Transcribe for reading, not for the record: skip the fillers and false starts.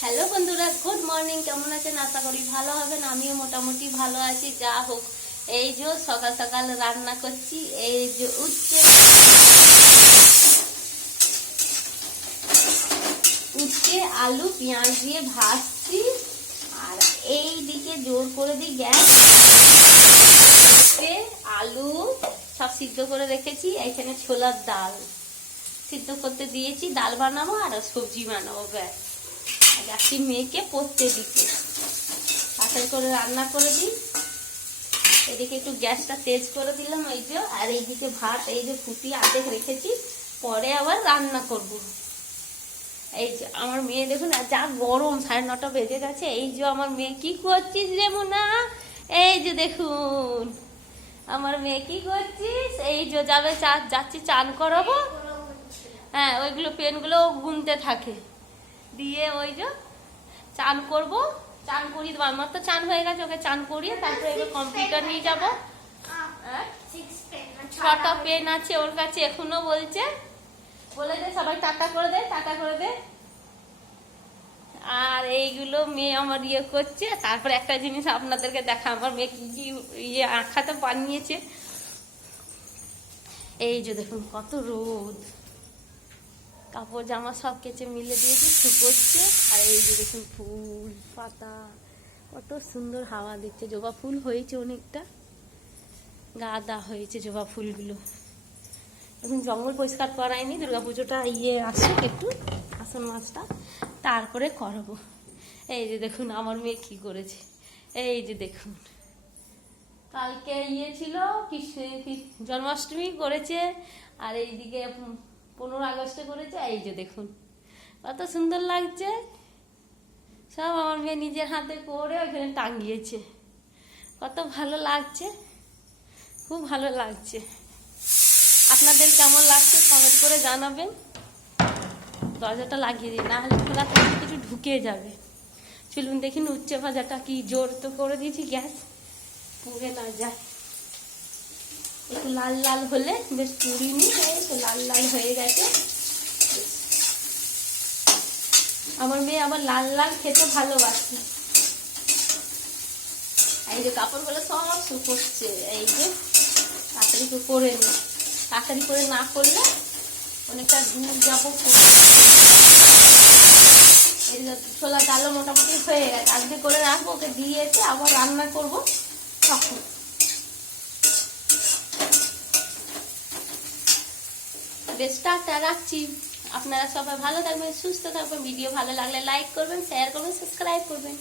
Hello বন্ধুরা, good morning. কেমন আছেন? আশা করি ভালো হবেন। আমিও মোটামুটি ভালো আছি। যা হোক, এই যে সকাল সকাল রান্না করছি। এই যে উচ্ছে আলু পেঁয়াজ দিয়ে ভাজছি, আর এই দিকে জোর করে দিই গ্যাস। আলু সব সিদ্ধ করে রেখেছি। এখানে ছোলার ডাল সিদ্ধ করতে দিয়েছি। ডাল বানাবো আর সবজি বানাবো। ব্যাস, যাচ্ছি মেয়েকে পড়তে দিতে। তাড়াতাড়ি করে রান্না করে দিই। এদিকে একটু গ্যাসটা তেজ করে দিলাম, এই যে। আর এইদিকে ভাত এই যে ফুটিয়ে আধেক রেখেছি, পরে আবার রান্না করব। এই যে আমার মেয়ে দেখুন, যা গরম, 9:30 বেজে গেছে। এই যে আমার মেয়ে, কি করছিস রে মোনা? এই যে দেখুন আমার মেয়ে, কি করছিস? এই যে যাবে, যাচ্ছি চান করাবো। হ্যাঁ, ওইগুলো পেনগুলো গুনতে থাকে দিয়ে ওই যে চান করব। চান করিয়ে দেবো। আমার তো চান হয়ে গেছে, ওকে চান করিয়ে তারপরে এবার কম্পিউটার নিয়ে যাবো। 6টা পেন আছে ওর কাছে, এখনো বলছে। বলে দে সবাই টাটা করে দে, টাটা করে দে। আর এইগুলো মেয়ে আমার ইয়ে করছে। তারপরে একটা জিনিস আপনাদেরকে দেখা, আমার মেয়ে কি কি ইয়ে আঁকাতে বানিয়েছে। এই যে দেখুন কত রোদ, কাপড় জামা সব কেচে মিলে দিয়েছি, শুকোচ্ছে। আর এই যে দেখুন ফুল পাতা, কত সুন্দর হাওয়া দিচ্ছে। জবা ফুল হয়েছে অনেকটা, গাঁদা হয়েছে জবা ফুলগুলো। এখন জঙ্গল পরিষ্কার করায়নি, দুর্গাপুজোটা আসে একটু, আসন মাসটা, তারপরে করাবো। এই যে দেখুন আমার মেয়ে কি করেছে। এই যে দেখুন, কালকে ছিল জন্মাষ্টমী করেছে, আর এইদিকে 15 আগস্টে করেছে। এই যে দেখুন কত সুন্দর লাগছে। সব আমার মেয়ে নিজের হাতে করে ওখানে টাঙিয়েছে। কত ভালো লাগছে, খুব ভালো লাগছে। আপনাদের কেমন লাগছে কমেন্ট করে জানাবেন। দরজাটা লাগিয়ে দিই, না হলে খোলা থেকে কিছু ঢুকে যাবে। চলুন দেখুন উচ্ছে ভাজাটা কি জোর তো করে দিয়েছি, গ্যাস পুড়ে না যায়। একটু লাল লাল হলে বেশ পুড়িনি, তো লাল লাল হয়ে গেছে। আমার মেয়ে আবার লাল লাল খেতে ভালোবাসে। এই যে কাপড়গুলো সব শুকোচ্ছে। এই যে তাড়াতাড়ি করে নি, তাড়াতাড়ি করে না করলে অনেকটা দূর যাবো। এই যে ছোলা ডালও মোটামুটি হয়ে গেছে, আজকে করে রাখবো। ওকে দিয়েছে, আবার রান্না করবো তখন। বেশ, টাটা, রাখছি। আপনারা সবাই ভালো থাকবেন, সুস্থ থাকবেন। ভিডিও ভালো লাগলে লাইক করবেন, শেয়ার করবেন, সাবস্ক্রাইব করবেন।